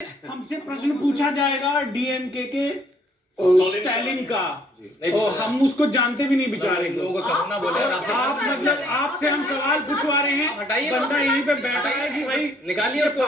हमसे प्रश्न पूछा जाएगा डीएमके के स्टालिन का, और हम उसको जानते भी नहीं बेचारे को। लोगों को करना बोले और आप मतलब आपसे हम सवाल पूछवा रहे हैं, बंदा यहीं पे बैठा है कि भाई निकालिए उसको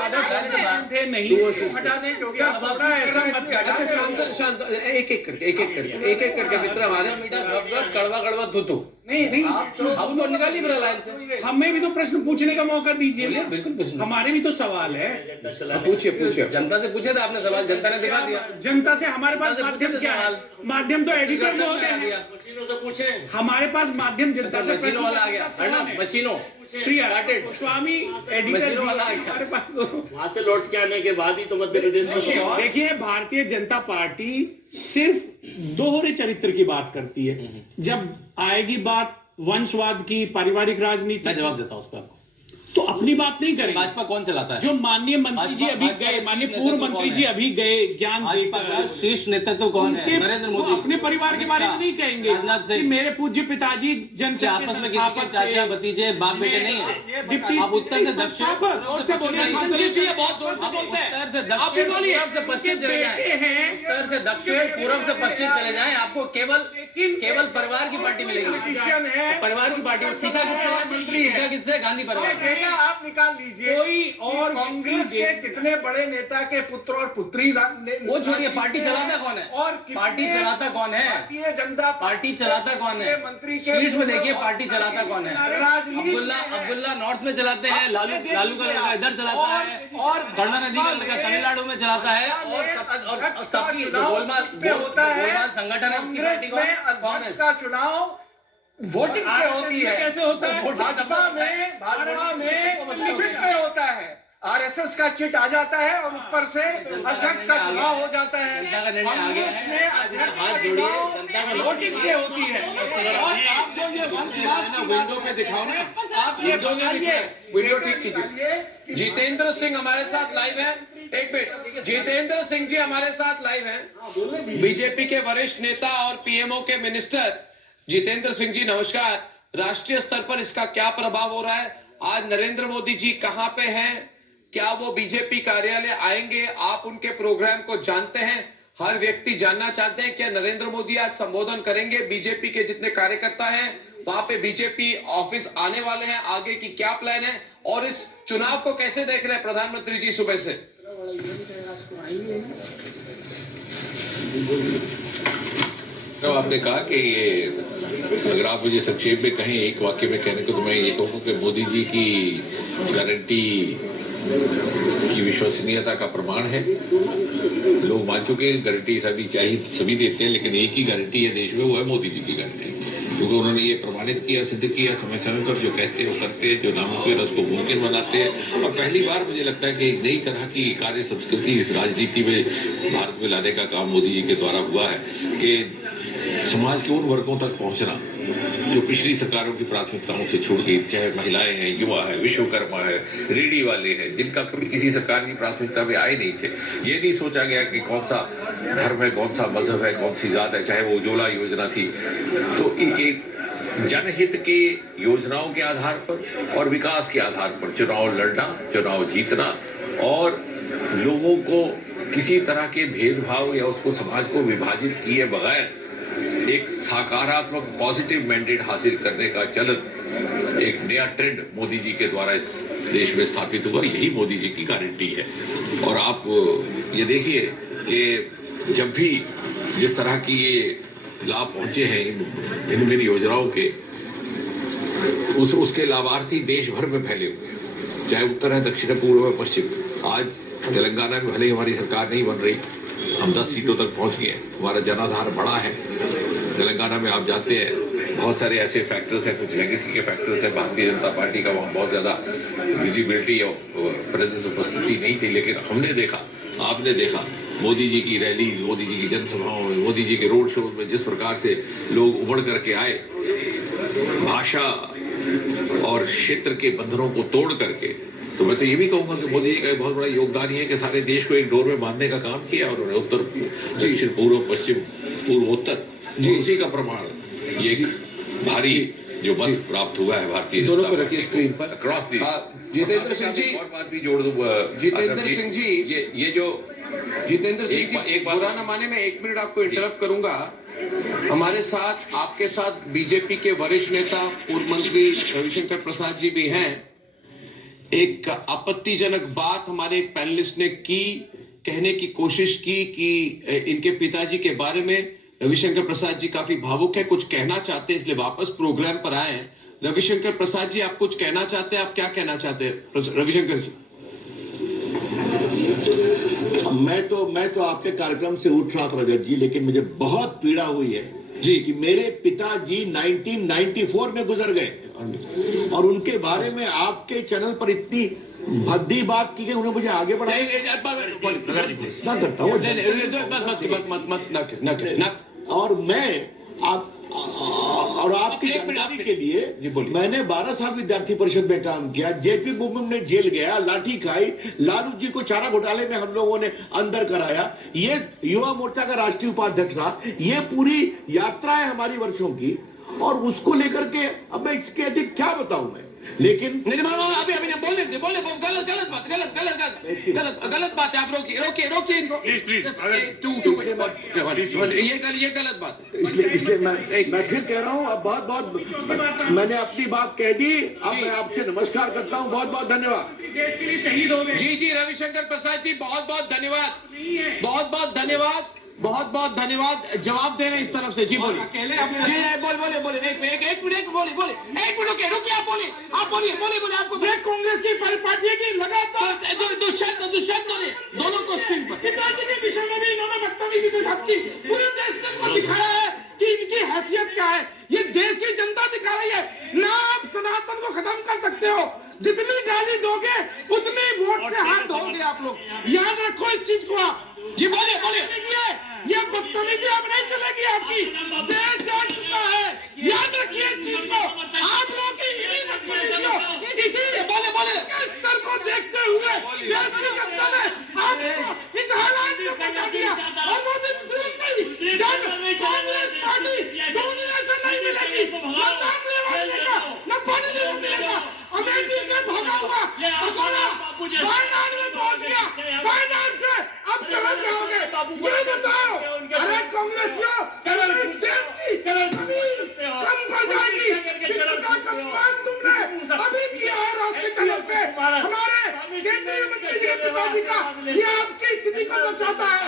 थे नहीं हटा दें क्योंकि आप थोड़ा ऐसा मत अच्छा, शांत शांत एक एक करके मित्र हमारे मीठा गप कड़वा कड़वा थुतु नहीं आप उसको निकालिए मेरा लाइन से। हमें भी तो प्रश्न पूछने का मौका दीजिए ना। बिल्कुल पूछिए, हमारे भी तो सवाल है। पूछिए जनता से पूछे था आपने सवाल, जनता ने दिखा दिया। जनता से हमारे पास जनता से माध्यम पूछे क्या है? सवाल। माध्यम तो एडिटर में होते दिखा हैं। दिया। मशीनों से पूछे, हमारे पास माध्यम जनता अच्छा, से मशीनों वाला आ गया है ना, मशीनों श्री Started. स्वामी एडिटर मशीनों वाला आ गया। हमारे पास तो वहां से लौट के आने के बाद ही तो मध्य प्रदेश में चुनाव। देखिए, भारतीय जनता पार्टी सिर्फ दोहरे चरित्र की बात करती है। जब आएगी बात वंशवाद की, पारिवारिक राजनीति, मैं जवाब देता हूँ उसका। तो अपनी बात नहीं करेंगे। भाजपा कौन चलाता है? जो माननीय मंत्री जी अभी भाजपा गए, का माननीय शीर्ष पूर्व नेतृत्व मंत्री कौन जी है? अभी गए ज्ञान भाजपा का देकर, शीर्ष नेतृत्व कौन है? उनके- नरेंद्र वो मोदी। अपने परिवार के बारे में नहीं कहेंगे राजनाथ सिंह। कि मेरे पूज्य पिताजी आपस जनसंघ में के किसी के संस्थापक चाचा थे। भतीजे बाप बेटे नहीं है। डिप्टी आप उत्तर से दक्षिण, संस्थापक, जोर से बोलिए, उत्तर बहुत जोर से बोलते हैं। उत्तर से आप भी दक्षिण, बोलिए। पूरब से पश्चिम चले बेटे जाएं। हैं। उत्तर से दक्षिण, पूरब से पश्चिम चले जाएं, आपको केवल परिवार की पार्टी मिलेगी। पॉलिटिशियन है, परिवार की पार्टी सीखा किससे? मंत्री है। सीखा किससे? गांधी परिवार से। भैया आप निकाल लीजिए कोई और कांग्रेस के कितने बड़े नेता के पुत्र और पुत्री वो छोड़िए, पार्टी चलाता कौन है? और पार्टी चलाता कौन है? भारतीय जनता पार्टी चलाता कौन है? मंत्री के शीर्ष में देखिए, पार्टी चलाता कौन है? राजनीति अब्दुल्ला नॉर्थ में चलाते हैं, लालू का लड़का इधर चलाता है, और करुणानिधि का लड़का तमिलनाडु में चलाता है, और सबकी जो गोलमाल संगठन है उसकी पार्टी कांग्रेस में कौन है? अध्यक्ष का चुनाव वोटिंग से होती है। कैसे होता है? भाजपा में चिट पे होता है। आरएसएस का चिट आ जाता है और उस पर से अध्यक्ष का चुनाव हो जाता है। जनता का निर्णय आ गया कांग्रेस में है। अध्यक्ष हाथ का जोड़िए, चुनाव जनता का वोटिंग से होती है। और आप जो ये वंशवाद की विंडो पे दिखाओ ना, आप ये विंडो में बताइए, दिखाए, विंडो ठीक कीजिए। बताइए, जितेंद्र सिंह हमारे साथ लाइव है। एक मिनट, जितेंद्र सिंह जी हमारे साथ लाइव हैं। बीजेपी के वरिष्ठ नेता और पीएमओ के मिनिस्टर जितेंद्र सिंह जी, नमस्कार। राष्ट्रीय स्तर पर इसका क्या प्रभाव हो रहा है? आज नरेंद्र मोदी जी कहां पे हैं? क्या वो बीजेपी कार्यालय आएंगे? आप उनके प्रोग्राम को जानते हैं? हर व्यक्ति जानना चाहते हैं क्या नरेंद्र मोदी आज संबोधन करेंगे? बीजेपी के जितने कार्यकर्ता हैं वहां पे बीजेपी ऑफिस आने वाले हैं, आगे की क्या प्लान है और इस चुनाव को कैसे देख रहे हैं प्रधानमंत्री जी सुबह से? तो आपने कहा कि ये, अगर आप मुझे संक्षेप में कहें एक वाक्य में कहने को, तो मैं ये कहूँगा कि मोदी जी की गारंटी की विश्वसनीयता का प्रमाण है। लोग मान चुके हैं, गारंटी सभी देते हैं, लेकिन एक ही गारंटी है देश में, वो है मोदी जी की गारंटी। क्योंकि उन्होंने ये प्रमाणित किया, सिद्ध किया, समय समय पर जो कहते हैं वो करते हैं, जो नामुमकिन है उसको मुमकिन बनाते हैं। और पहली बार मुझे लगता है कि एक नई तरह की कार्य संस्कृति इस राजनीति में भारत में लाने का काम मोदी जी के द्वारा हुआ है कि समाज के उन वर्गों तक पहुंचना जो पिछली सरकारों की प्राथमिकताओं से छूट गई, चाहे महिलाएं हैं, युवा है, विश्वकर्मा है, रेडी वाले हैं, जिनका कभी किसी सरकार की प्राथमिकता में आए नहीं थे। ये नहीं सोचा गया कि कौन सा धर्म है, कौन सा मजहब है, कौन सी जात है, चाहे वो उज्ज्वला योजना थी। तो एक जनहित के योजनाओं के आधार पर और विकास के आधार पर चुनाव लड़ना, चुनाव जीतना और लोगों को किसी तरह के भेदभाव या उसको समाज को विभाजित किए बगैर एक सकारात्मक पॉजिटिव मैंडेट हासिल करने का चलन, एक नया ट्रेंड मोदी जी के द्वारा इस देश में स्थापित हुआ। यही मोदी जी की गारंटी है। और आप ये देखिए कि जब भी जिस तरह की ये लाभ पहुंचे हैं इन योजनाओं के, उसके लाभार्थी देश भर में फैले हुए हैं, चाहे उत्तर है, दक्षिण है, पूर्व है, पश्चिम। आज तेलंगाना में भले ही हमारी सरकार नहीं बन रही, हम 10 सीटों तक पहुंच गए, हमारा जनाधार बड़ा है। तेलंगाना में आप जानते हैं बहुत सारे ऐसे फैक्टर्स हैं, कुछ लेगेसी के फैक्टर्स हैं। भारतीय जनता पार्टी का वहाँ बहुत ज़्यादा विजिबिलिटी और प्रेजेंस उपस्थिति नहीं थी, लेकिन हमने देखा, आपने देखा मोदी जी की रैलीज, मोदी जी की जनसभाओं में, मोदी जी के रोड शो में जिस प्रकार से लोग उमड़ करके आए, भाषा और क्षेत्र के बंधनों को तोड़ करके। तो मैं तो ये भी कहूंगा कि मोदी जी का बहुत बड़ा योगदान ये है कि सारे देश को एक डोर में बांधने का काम किया उन्होंने। उत्तर, दक्षिण, पूर्व, पश्चिम, पूर्वोत्तर, जी, उसी का प्रमाण ये भारी जो मत प्राप्त हुआ है भारतीय दोनों जनता को रखिए पार्टी स्क्रीन पर। क्रॉस दी जितेंद्र सिंह जी, और बात भी जोड़ दूं जितेंद्र सिंह जी, ये जो जितेंद्र सिंह जी, एक बात- बुरा न माने, मैं 1 मिनट आपको इंटरप्ट करूंगा। हमारे साथ, आपके साथ बीजेपी के वरिष्ठ नेता पूर्व मंत्री रविशंकर प्रसाद जी भी हैं। एक आपत्तिजनक बात हमारे एक पैनलिस्ट ने की, कहने की कोशिश की कि इनके पिताजी के बारे में रविशंकर प्रसाद जी काफी भावुक है, कुछ कहना चाहते हैं, इसलिए वापस प्रोग्राम पर आए हैं। रविशंकर प्रसाद जी, आप कुछ कहना चाहते हैं? आप क्या कहना चाहते हैं रविशंकर जी? मैं तो आपके कार्यक्रम से उठ रहा था रजत जी, लेकिन मुझे बहुत पीड़ा हुई है जी कि मेरे पिताजी 1994 में गुजर गए और उनके बारे में आपके चैनल पर इतनी भद्दी बात की गई, उन्होंने मुझे आगे बढ़ाया और मैं और आपकी जानकारी के लिए मैंने 12 साल विद्यार्थी परिषद में काम किया। जेपी मुर्मू ने जेल गया, लाठी खाई, लालू जी को चारा घोटाले में हम लोगों ने अंदर कराया। ये युवा मोर्चा का राष्ट्रीय उपाध्यक्ष रहा। ये पूरी यात्रा है हमारी वर्षों की और उसको लेकर के अब मैं इसके अधिक क्या बताऊं मैं, लेकिन नहीं अभी बोले गलत बात है। आप रोकिए इनको प्लीज। ये गलत बात है। इसलिए मैं फिर कह रहा हूं, अब बहुत मैंने अपनी बात कह दी। अब मैं आपसे नमस्कार करता हूं। बहुत बहुत धन्यवाद। देश के लिए शहीद हो गए। जी रविशंकर प्रसाद जी, बहुत बहुत धन्यवाद, बहुत धन्यवाद, बहुत धन्यवाद। जवाब दे रहे हैं इस तरफ से। जी बोलिए। जी बोले एक मिनट रुकिए। आप बोलिए आपको कांग्रेस की पार्टी की लगातार दुष्यंत दोनों को स्क्रीन पर। पिताजी के विषय में भी इन्होंने बदतमीजी से बात की। पूरे देश को दिखाया है कि इनकी हैसियत क्या है। ये देश की जनता दिखा रही है ना। आप सनातन को खत्म कर सकते हो, जितनी गाली दोगे उतनी वोट से हाथ धोगे आप लोग। याद रखो इस चीज को। आप जी बोलिए। ये बदतमीजी अब नहीं चलेगी आपकी। देश जान चुका है, याद रखिए इस चीज को। आप लोगों की इन्हीं बदतमीजियों, इसी बोले स्तर को देखते हुए देश की जनता ने आपको इस हालात में पहुंचा दिया। और वो दिन दूर नहीं जब कांग्रेस पार्टी दुनिया से नहीं मिलेगी, न सामने मिलेगा, न पानी नहीं मिलेगा। अमेठी से भागा हुआ अकोला वायनाड में पहुंच गया। वायनाड से अब चला जाओगे। ये बताओ, अरे कांग्रेसियों, देश की जमीन कम पड़ जाएगी। किसका कम्पान तुमने अभी किया है राष्ट्रीय चैनल पे। हमारे केंद्रीय मंत्री जी के पिताजी का ये आपकी स्थिति को दर्शाता है,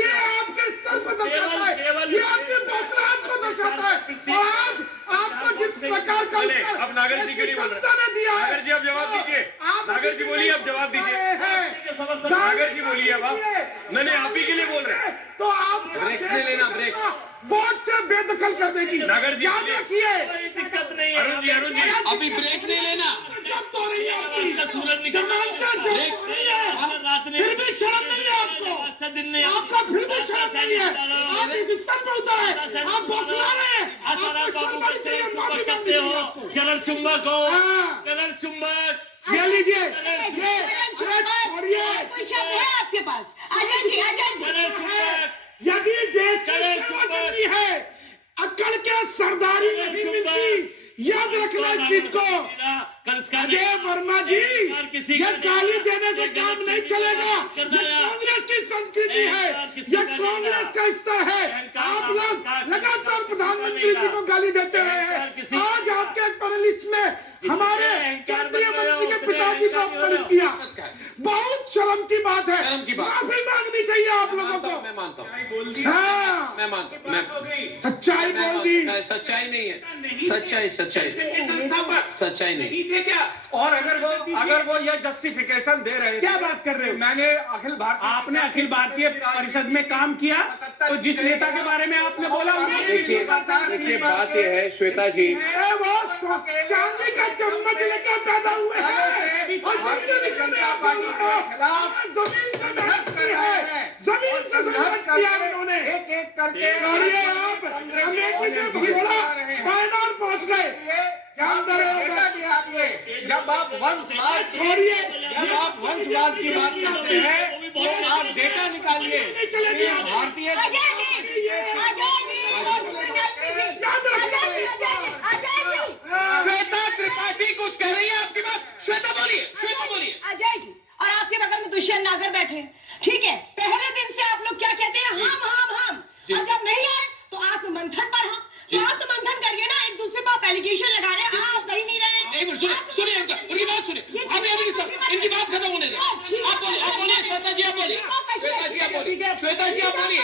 ये आपके स्तर को दर्शाता है, ये आपके बौखलाहट को दर्शाता है। और आज आपको जिस प्रकार का अब नागर जी क्यों नहीं बोल रहे? ने दिया है, नागर जी अब जवाब दीजिए। नागर जी बोलिए, अब जवाब दीजिए। नागर जी बोलिए अब आप। नहीं आप ही के लिए बोल रहे हैं। तो आप ब्रेक्स ले लेना, ब्रेक्स। वोट से बेदखल कर देगी। नागर जी याद बोलिए। रखिए। अरुण जी अभी ब्रेक नहीं लेना। जब तो रही है आपकी जमानत का जो नहीं है, फिर भी शर्म नहीं है आपको। आपका फिर भी शर्म नहीं है। आप इस स्तर पर उतर है, आप बौखला रहे हैं। आपको शर्म आनी चाहिए, माफी मांगनी चाहिए आपको। चरण चुंबक हो, हाँ। चरण चुंबक। ये लीजिए, कोई शब्द है आपके पास? अजय जी यदि देश की सेवा करनी है, अक्ल के सरदारी नहीं मिलती। याद रखना इस चीज को। अजय वर्मा जी, ये गाली देने से काम नहीं चलेगा। ये कांग्रेस की संस्कृति है, ये कांग्रेस का स्तर है। आप लोग लगातार प्रधानमंत्री जी को गाली देते रहे हैं। आज आपके एक पैनलिस्ट में हमारे केंद्रीय मंत्री के पिताजी को अपमानित किया। बहुत शर्म की बात है। शर्म की बात। माफी मांगनी चाहिए आप लोगों को। मैं मानता हूँ, हाँ, मैं मानता हूँ। सच्चाई बोल दी। सच्चाई नहीं है, सच्चाई नहीं। थे क्या? और अगर वो ये जस्टिफिकेशन दे रहे थे, क्या बात कर रहे हो? मैंने अखिल भारतीय आपने अखिल भारतीय परिषद में काम किया, तो जिस नेता के बारे में आपने बोला देखिए बात यह है श्वेता जी, वो चांदी का चम्मच लेकर पैदा हुए हैं और जिनके विषय में आप बोल रहे हो, जमीन से बहस की है, जमीन से संघर्ष किया इन्होंने। एक करके आप अमेठी से भगोड़ा वायनाड पहुंच गए। क्या अंदर है? जब आप वंशवाद छोड़िए, जब आप वंशवाद की बात करते हैं तो आप डेटा निकालिए। भारतीय अजय जी, याद रखिए। अजय जी, मंथन पर हम तो आप तो मंथन करिए ना, एक दूसरे पर आप एलिगेशन लगा रहे हैं, आप कहीं नहीं रहे। एक मिनट सुनिए उनकी बात सुनिए, अभी इनकी बात खत्म होने दें। आप बोलिए श्वेता जी, आप बोलिए। श्वेता जी आप बोलिए।